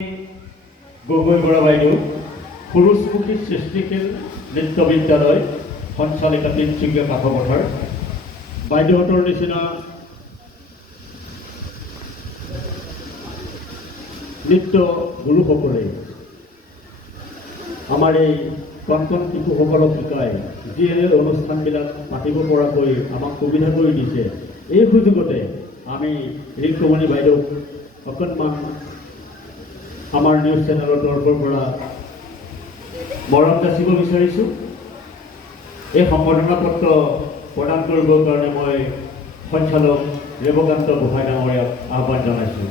গগৈ বৰা বাইদেউ সৰুচমুখী সৃষ্টিশীল নৃত্য বিদ্যালয় সঞ্চালিকা তিনিচুকীয়া কাকপথাৰ বাইদেউহঁতৰ নিচিনা নৃত্য গুৰুসকলে আমাৰ এই প্ৰাক্তন শিশুসকলক শিকাই GLL অনুষ্ঠানবিলাক পাতিব পৰাকৈ আমাক সুবিধা কৰি দিছে। এই সুযোগতে আমি ৰিংকুমণি বাইদেউক অকণমান আমাৰ নিউজ চেনেলৰ তৰফৰ পৰা মৰম যাচিব বিচাৰিছোঁ। এই সম্বৰ্ধনা পত্ৰ প্ৰদান কৰিবৰ কাৰণে মই সঞ্চালক ৰেৱকান্ত গোহাঁই ডাঙৰীয়াক আহ্বান জনাইছোঁ।